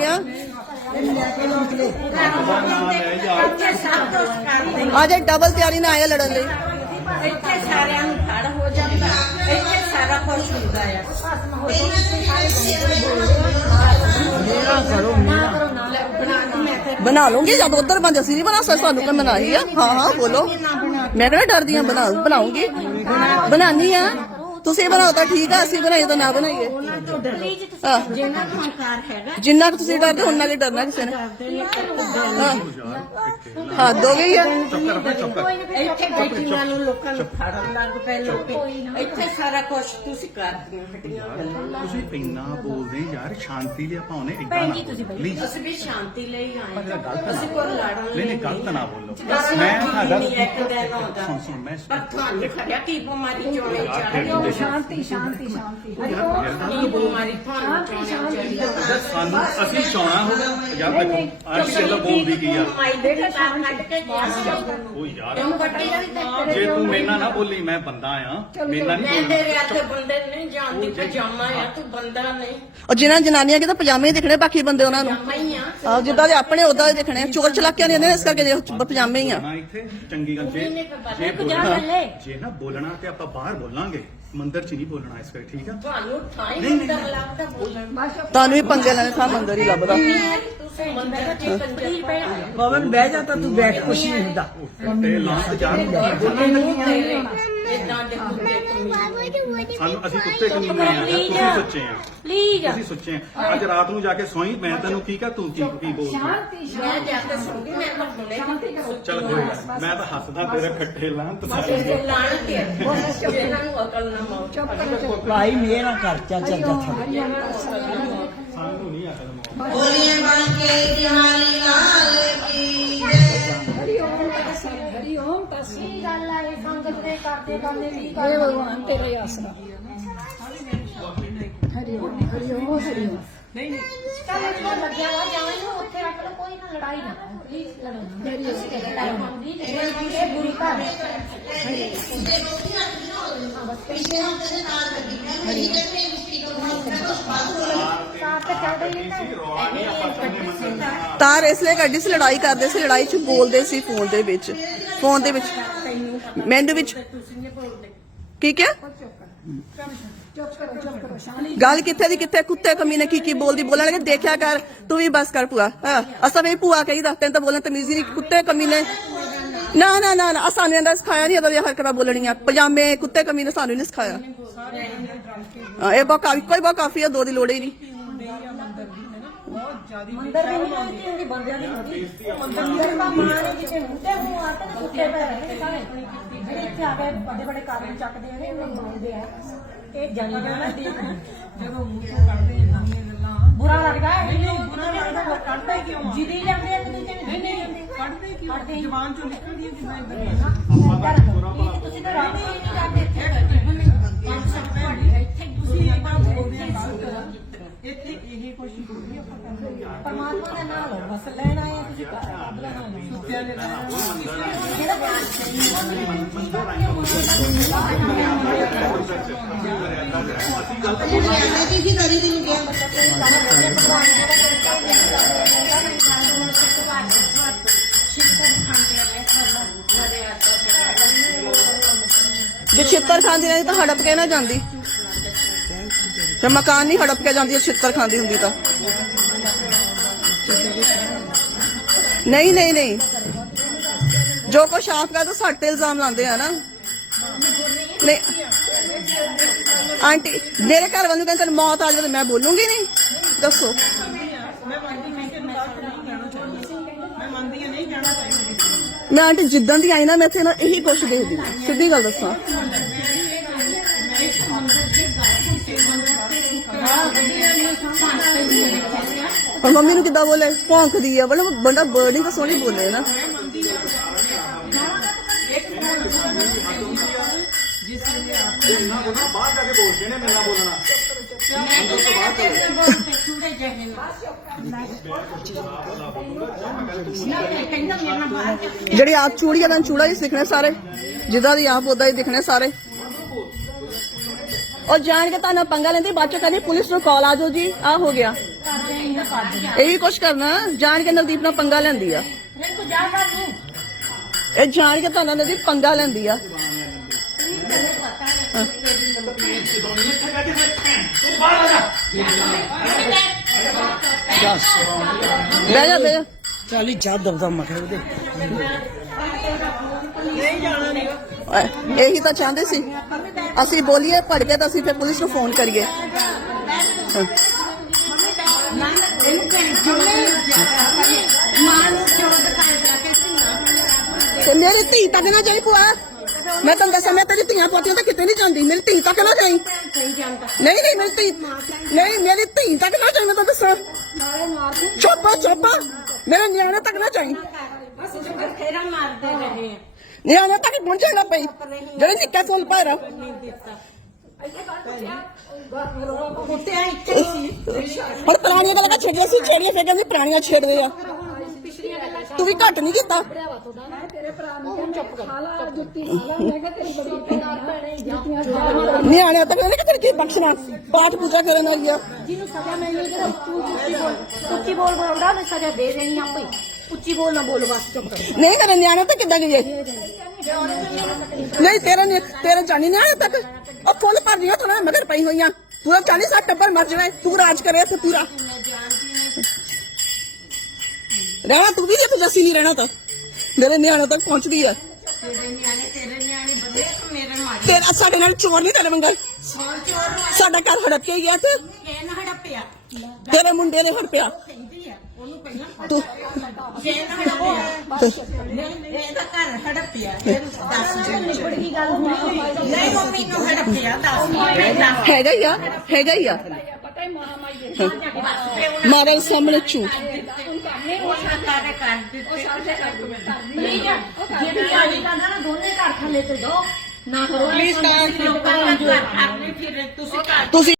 ਗਿਆ। ਇੱਥੇ ਸਭ ਕੁਝ ਕਰਦੇ ਅੱਜ ਇਹ ਡਬਲ ਤਿਆਰੀ ਨਾਲ ਆਇਆ ਲੜਨ ਲਈ। ਇੱਥੇ ਸਾਰਿਆਂ ਨੂੰ ਫੜ ਹੋ ਜਾਂਦਾ। ਇੱਥੇ ਸਾਰਾ ਕੁਝ ਹੁੰਦਾ ਆ। ਬਣਾ ਲੂੰਗੀ ਜਦ ਉਧਰ ਬੰਦੇ ਅਸੀਂ ਨਹੀਂ ਬਣਾ ਸਕਦੇ ਸਾਨੂੰ ਕੰਮ ਬਣਾਈ ਆ। ਹਾਂ ਹਾਂ ਬੋਲੋ। ਮੈਂ ਕਿਹੜਾ ਡਰਦੀ ਆ ਬਣਾ ਬਣਾਉਂਗੀ। ਬਣਾਨੀ ਆ। ਤੁਸੀਂ ਬਣਾਓ ਤਾਂ ਠੀਕ ਆ ਅਸੀਂ ਬਣਾਈਏ ਤਾਂ ਨਾ ਬਣਾਈਏ। ਪਲੀਜ਼ ਹਾਂ। ਤੁਸੀਂ ਜਿੰਨਾ ਨੂੰ ਹੰਕਾਰ ਹੈਗਾ ਜਿੰਨਾ ਕੁ ਤੁਸੀਂ ਡਰਦੇ ਉਹਨਾਂ ਲਈ ਡਰਨਾ ਕਿਸੇ ਨੇ। ਹਾਂ ਹਾਂ ਦੋ ਗਈ ਆ। ਇੱਥੇ ਬੈਠੀਆਂ ਨੂੰ ਲੋਕਾਂ ਨੂੰ ਫੜਨ ਲੱਗ ਪਏ ਲੋਕੀ। ਇੱਥੇ ਸਾਰਾ ਕੁਝ ਤੁਸੀਂ ਕਰਦੀਆਂ ਹਟੀਆਂ ਗੱਲਾਂ। ਤੁਸੀਂ ਇੰਨਾ ਬੋਲਦੇ ਯਾਰ ਸ਼ਾਂਤੀ ਲਈ ਆਪਾਂ ਉਹਨੇ ਇਦਾਂ ਨਾ ਪਲੀਜ਼ ਅਸੀਂ ਵੀ ਸ਼ਾਂਤੀ ਲਈ ਆਏ ਨਾ ਅਸੀਂ ਕੋਈ ਲੜਨ ਨਹੀਂ ਨਹੀਂ ਲਈ ਗਲਤ ਨਾ ਬੋਲੋ। ਮੈਂ ਤੁਹਾਡਾ ਨਹੀਂ ਇੱਕ ਦਿਨ ਆਉਂਦਾ। ਸੁਣ ਸੁਣ ਮੈਂ ਪਰ ਤੁਹਾਨੂੰ ਖੜਿਆ ਕੀ ਬਿਮਾਰੀ ਚੋਣੇ ਚਾਹੀਦੀ ਸ਼ਾਂਤੀ ਸ਼ਾਂਤੀ ਸ਼ਾਂਤੀ। ਕੀ ਬਿਮਾਰੀ ਤੁਹਾਨੂੰ ਚੋਣੇ ਚਾਹੀਦੀ ਸਾਨੂੰ ਅਸੀਂ ਚਾਹਣਾ ਹੋਗਾ ਦੇਖੋ ਬੋਲਦੀ ਕੀ ਆ? ਮਾਈ ਦੇ ਘਰ ਕੱਢ ਕੇ ਗਿਆ ਸੀ। ਉਹ ਯਾਰ ਤੈਨੂੰ ਪਟਿਆ ਜੇ ਤੂੰ ਮੇਨਾ ਨਾ ਬੋਲੀ ਮੈਂ ਬੰਦਾ ਆ ਮੇਨਾ ਨਹੀਂ ਮੈਂ ਤੇਰੇ ਬੰਦੇ ਨਹੀਂ ਜਾਣਦੀ ਪਜਾਮਾ ਆ ਤੂੰ ਬੰਦਾ ਨਹੀਂ। ਔਰ ਜਿਨ੍ਹਾਂ ਜਨਾਨੀਆਂ ਕਿਤੇ ਪਜਾਮੇ ਹੀ ਦਿਖਣੇ ਬਾਕੀ ਬੰਦੇ ਉਹਨਾਂ ਨੂੰ। ਪਜਾਮਾ ਹੀ ਆ। ਜਿੱਦਾਂ ਦੇ ਆਪਣੇ ਉਦਾਂ ਦੇ ਦਿਖਣੇ ਆ। ਚੋਰ ਚਲਾਕਿਆਂ ਨਹੀਂ ਨੇ ਇਸ ਕਰਕੇ ਜੇ ਪਜਾਮੇ ਹੀ ਆ। ਨਾ ਇੱਥੇ ਚੰਗੀ ਗੱਲ ਜੇ ਬੋਲਣਾ। ਜੇ ਨਾ ਬੋਲਣਾ ਤੇ ਆਪਾਂ ਬਾਹਰ ਬੋਲਾਂਗੇ। ਮੰਦਰ 'ਚ ਨਹੀਂ ਬੋਲਣਾ ਇਸ ਵੇਲੇ ਠੀਕ ਆ? ਤੁਹਾਨੂੰ ਥਾਈ ਨਹੀਂ, ਨਹੀਂ। ਬੋਲਣ ਤੁਹਾਨੂੰ ਵੀ ਪੰਗੇ ਲੈਣੇ ਥਾਂ ਮੰਦਰ ਹੀ ਲੱਭਦਾ। ਤੁਸੀਂ ਮੰਦਰ ਚ ਕੰਜਰੀ ਪੈ ਪਵਨ ਬਹਿ ਜਾ ਤਾਂ ਤੂੰ ਬੈਠ ਕੁਛ ਨਹੀਂ ਹੁੰਦਾ ਤੇ ਲਾਂਤ ਚਾਰ ਇਦਾਂ ਦੇ ਕੁੱਤੇ ਕਮੀ ਸਾਨੂੰ ਅਸੀਂ ਕੁੱਤੇ ਕਮੀਨੇ ਆ ਤੁਸੀਂ ਸੱਚੇ ਆ ਪਲੀਜ਼ ਤੁਸੀਂ ਸੱਚੇ ਆ ਅੱਜ ਰਾਤ ਨੂੰ ਜਾ ਕੇ ਸੋਈ ਮੈਂ ਤੈਨੂੰ ਕੀ ਕਹਾਂ? ਤੂੰ ਕੀ ਕੀ ਬੋਲਦੀ? ਮੈਂ ਜਾ ਕੇ ਸੁਣਦੀ ਮੈਂ ਤਾਂ ਹੁਣੇ। ਚੱਲ ਕੋਈ ਗੱਲ ਨੀ। ਮੈਂ ਤਾਂ ਹੱਸਦਾ ਤੇਰੇ ਖੱਟੇ ਲਾਂਤ ਇਹ ਲਾਣ ਤੇ ਇਹਨਾਂ ਨੂੰ ਅਕਲ ਨਾ ਮਾਉ ਭਾਈ ਮੇਰਾ ਕਰ ਚੱਲ ਚੱਲ ਜਾ ਥੱਲੇ। ਸਾਨੂੰ ਨਹੀਂ ਅਕਲ ਮੌਤ ਬੋਲੀਆਂ ਬਣ ਕੇ ਚੱਲ ਲੱਗਿਆ ਵਾ ਇਹਨੂੰ ਉੱਥੇ ਰੱਖ ਲਓ ਕੋਈ ਨਾ ਲੜਾਈ ਨਾ ਨਾ ਮੇਰੀ ਲੜਾਈ ਹੁੰਦੀ ਇਹ ਘਰ ਤੇ ਨਾ ਤਾਰ ਇਸ ਲਈ ਕੱਢੀ ਸੀ ਲੜਾਈ ਕਰਦੇ ਸੀ ਲੜਾਈ 'ਚ ਬੋਲਦੇ ਸੀ ਫੋਨ ਦੇ ਵਿੱਚ। ਫੋਨ ਦੇ ਵਿੱਚ। ਮੈਨੂੰ ਵਿੱਚ। ਕੀ ਕਿਹਾ? ਗੱਲ ਕਿੱਥੇ ਦੀ ਕਿੱਥੇ? ਕੁੱਤੇ ਕਮੀ ਨੇ ਕੀ ਕੀ ਬੋਲਦੀ? ਬੋਲਣ ਦੇਖਿਆ ਕਰ, ਤੂੰ ਵੀ ਬਸ ਕਰ ਭੂਆ। ਹਾਂ, ਅਸਾਂ ਵੀ ਭੂਆ ਕਹੀਦਾ ਤੈਨੂੰ ਤਾਂ ਬੋਲਣ ਤਮੀਜ਼ ਹੀ ਨਹੀਂ ਕੁੱਤੇ ਕਮੀ ਨੇ। ਨਾ ਨਾ ਨਾ ਨਾ, ਅਸਾਂ ਨੇ ਅੰਦਰ ਸਿਖਾਇਆ ਨਹੀਂ ਅਦਰ ਹਰਕਤਾਂ ਬੋਲਣੀਆਂ। ਪਜਾਮੇ, ਕੁੱਤੇ ਕਮੀ ਨੇ, ਸਾਨੂੰ ਨਹੀਂ ਸਿਖਾਇਆ। ਹਾਂ, ਇਹ ਬਹੁਤ ਕਾਫੀ ਕੋਈ ਬਹੁਤ ਕਾਫੀ ਆ, ਦੋ ਦੀ ਲੋੜ ਹੀ ਨਹੀਂ ਮੰਦਰ ਦੀ ਨਹੀਂ ਆਉਂਦੀ ਹੁੰਦੀ ਬੰਦਿਆਂ ਦੀ ਹੁੰਦੀ ਮੰਦਰ ਦਾ ਮਾਣ ਜਿਹਦੇ ਹੁੰਦੇ ਮੂੰਹ ਆ ਤੇ ਕੁੱਤੇ ਪੈ ਰਹੇ ਸਾਰੇ ਜਿਹੜੇ ਇੱਥੇ ਆ ਕੇ ਵੱਡੇ ਵੱਡੇ ਕਾਰਨ ਚੱਕਦੇ ਨੇ ਇਹਨਾਂ ਨੂੰ ਬਣਾਉਂਦੇ ਆ। ਇਹ ਜਾਣੀ ਜਾਣਾ। ਦੇਖ ਜਦੋਂ ਮੂੰਹ ਤੋਂ ਕੱਢਦੇ ਨਵੀਆਂ ਗੱਲਾਂ। ਬੁਰਾ ਲੱਗਦਾ ਹੈ। ਨਹੀਂ ਬੁਰਾ ਲੱਗਦਾ ਹੋਰ ਕੱਢਦੇ ਕਿਉਂ ਆ? ਜਿੱਦੀ ਜਾਂਦੇ ਆ ਤੇ ਦੂਜੇ ਨੂੰ ਨਹੀਂ ਨਹੀਂ ਕੱਢਦੇ ਕਿਉਂ ਕੱਢਦੇ ਹੀ। ਜ਼ਬਾਨ ਚੋਂ ਨਿਕਲਦੀਆਂ ਕਿਦਾਂ ਇਦਾਂ ਤੁਸੀਂ ਦਾ ਨਾਮ ਲਓ ਲੈਣਾ ਦੇ ਜੇ ਛਿੱਤਰ ਖਾਂਦੀ ਨਹੀਂ ਤਾਂ ਹੜਪ ਕੇ ਨਾ ਜਾਂਦੀ? ਤੇ ਮਕਾਨ ਨਹੀਂ ਹੜਪ ਕੇ ਜਾਂਦੀ ਜੇ ਛਿੱਤਰ ਖਾਂਦੀ ਹੁੰਦੀ ਤਾਂ। ਨਹੀਂ ਨਹੀਂ ਨਹੀਂ। ਜੋ ਕੁਛ ਆਪ ਕਰਦਾ ਸਾਡੇ ਤੇ ਇਲਜ਼ਾਮ ਲਾਉਂਦੇ ਆ ਨਾ। ਨਹੀਂ। ਆਂਟੀ, ਮੇਰੇ ਘਰ ਵਾਲੇ ਨੂੰ ਕਹਿੰਦੇ ਤੈਨੂੰ ਮੌਤ ਆ ਜਾਵੇ ਮੈਂ ਬੋਲੂੰਗੀ ਨਹੀਂ। ਦੱਸੋ। ਮੈਂ ਆਂਟੀ ਜਿੱਦਾਂ ਦੀ ਆਈ ਨਾ, ਮੈਂ ਇੱਥੇ ਨਾ ਇਹੀ ਕੁਛ ਦੇਖਦੀ ਸਿੱਧੀ ਗੱਲ ਦੱਸਾਂ। ਪਰ ਮੰਮੀ ਨੂੰ ਕਿੱਦਾਂ ਬੋਲੇ? ਭੌਂਕਦੀ ਆ। ਮਤਲਬ ਬੰਦਾ ਬਰਡਿੰਗ ਤਾਂ ਸੋਹਣੀ ਬੋਲੇ ਨਾ। ਇੰਨਾ ਜਿਹੜੀ ਆਪ ਚੂੜੀਆਂ ਦਾ ਚੂੜਾ ਹੀ ਸਿੱਖਣੇ ਸਾਰੇ, ਜਿੱਦਾਂ ਦੀ ਆਪ ਉਦਾਂ ਹੀ ਦਿਖਣੇ ਸਾਰੇ। ਉਹ ਜਾਣ ਕੇ ਤੁਹਾਨੂੰ ਪੰਗਾ ਲੈਂਦੇ ਬਾਅਦ ਚੋਂ ਕਹਿੰਦੇ ਪੁਲਿਸ ਨੂੰ ਕਾਲ ਆ ਜਾਓ ਜੀ। ਆ ਹੋ ਗਿਆ। ਨਹੀਂ ਇਹ ਕੁਛ ਕਰਨਾ ਜਾਣ ਕੇ ਨਵਦੀਪ ਨਾਲ ਪੰਗਾ ਲੈਂਦੀ ਆ। ਜਾ ਇਹ ਜਾਣ ਕੇ ਤੁਹਾਨੂੰ ਨਵਦੀਪ ਪੰਗਾ ਲੈਂਦੀ ਆ। ਬਹਿ ਜਾ ਬਹਿ ਜਾ। ਚਾਲੀ ਚਾਹ ਦਬਦਾ ਮਖੇ ਉਹਦੇ। ਅਹ ਇਹੀ ਤਾਂ ਚਾਹੁੰਦੇ ਸੀ। ਅਸੀਂ ਬੋਲੀਏ ਪੜ ਕੇ ਤਾਂ ਅਸੀਂ ਫਿਰ ਪੁਲਿਸ ਨੂੰ ਫੋਨ ਕਰੀਏ। ਤੇ ਮੇਰੀ ਧੀ ਤੱਕ ਨਾ ਜਾਈ ਭੂਆ। ਮੈਂ ਤੁਹਾਨੂੰ ਦੱਸਾਂ, ਮੈਂ ਤੇਰੀ ਧੀਆਂ ਪੋਤੀਆਂ ਤਾਂ ਕਿਤੇ ਨਹੀਂ ਜਾਂਦੀ। ਮੇਰੀ ਧੀ ਤੱਕ ਨਾ ਜਾਈ। ਨਹੀਂ ਨਹੀਂ, ਮੇਰੀ ਧੀ ਨਹੀਂ, ਮੇਰੀ ਧੀ ਤੱਕ ਨਾ ਜਾਈ, ਮੈਂ ਤੁਹਾਨੂੰ ਦੱਸਾਂ। ਚੁੱਪ ਚੁੱਪ ਮੇਰੇ ਨਿਆਣੇ ਤੱਕ ਨਾ ਜਾਈ। ਅਸੀਂ ਤਾਂ ਬਥੇਰਾ ਮਾਰਦੇ ਰਹੇ ਆ ਨਿਆਣੇ ਤੱਕ ਪਹੁੰਚੇ ਨਾ ਪਈ ਜਿਹੜੇ ਨਿੱਕਾ ਫੁੱਲ ਪਾਇਰਾ ਕੁੱਤਿਆਂ ਇੱਥੇ ਸੀ। ਹੁਣ ਪੁਰਾਣੀਆਂ ਗੱਲਾਂ ਛੇੜੀਆਂ ਸੀ ਛੇੜੀਆਂ ਫੇਰ ਕਹਿੰਦੀ ਪੁਰਾਣੀਆਂ ਛੇੜਦੇ ਆ। ਤੂੰ ਵੀ ਘੱਟ ਨਹੀਂ ਕੀਤਾ। ਨਿਆਣਿਆਂ ਤੱਕ ਨਹੀਂ ਕਿ ਕੀ ਬਖਸ਼ਣਾ। ਪਾਠ ਪੂਜਾ ਕਰਨ ਆਈ ਆ। ਜਿਹਨੂੰ ਸਜ਼ਾ ਮਿਲਣੀ ਜਿਹੜਾ ਉੱਚੀ ਬੋਲ ਬੋਲਦਾ ਉਹਨੇ ਸਜ਼ਾ ਦੇ ਦੇਣੀ ਆਪੇ ਉੱਚੀ ਬੋਲ ਨਾ ਬੋਲ ਬਸ ਚੁੱਪ ਕਰ। ਨਹੀਂ ਤੇਰੇ ਨਿਆਣੇ ਤੱਕ ਕਿੱਦਾਂ ਗਏ ਨਹੀਂ ਤੇਰਾ ਨੀ- ਤੇਰੇ ਜਾਨੀ ਨਿਆਣੇ ਤੱਕ? ਉਹ ਫੁੱਲ ਭਰਦੀਆਂ ਤੂੰ ਨਾ ਮਗਰ ਪਈ ਹੋਈਆਂ। ਪੂਰਾ 40 ਸਾਲ ਟੱਬਰ ਮਰ ਜਾਵੇ ਤੂੰ ਰਾਜ ਕਰੇ ਤੇ ਪੂਰਾ। ਰਹਿਣਾ ਤੂੰ ਵੀ ਜੇ ਜੱਸੀ ਨਹੀਂ ਰਹਿਣਾ ਤਾਂ। ਮੇਰੇ ਨਿਆਣੇ ਤੱਕ ਪਹੁੰਚਦੀ ਆ ਤੇਰੇ ਨਿਆਣੇ ਤੇਰੇ ਨਿਆਣੇ ਬੜੇ ਤੇ ਮੇਰੇ ਮਾਰੇ ਤੇਰਾ ਸਾਡੇ ਨਾਲ ਚੋਰ ਨਹੀਂ ਤੇਰੇ ਮੰਗਲ ਸੌਂ ਚੋਰ ਸਾਡਾ ਘਰ ਹੜਪ ਕੇ ਗਿਆ ਤੇ ਹੜਪਿਆ। ਤੇਰੇ ਮੁੰਡੇ ਨੇ ਹੜਪਿਆ। ਕਹਿੰਦੀ ਆ ਤੂੰ ਹੈਗਾ ਹੀ ਆ ਹੈਗਾ ਹੀ ਆ। ਮਾਰੇ ਸਾਹਮਣੇ ਝੂਠ। ਉਹ ਸਾਰੇ ਕਰ ਦਿੱਤੇ। ਜਿਹੜੀ ਆਈ ਕਹਿੰਦਾ ਨਾ ਦੋਨੇ ਘਰ ਥੱਲੇ ਤੇ ਦੋ ਨਾ ਕਰੋ ਲੋਕਾਂ ਦਾ ਘਰ ਖਾਲੀ ਫਿਰ ਤੁਸੀਂ ਤੁਸੀਂ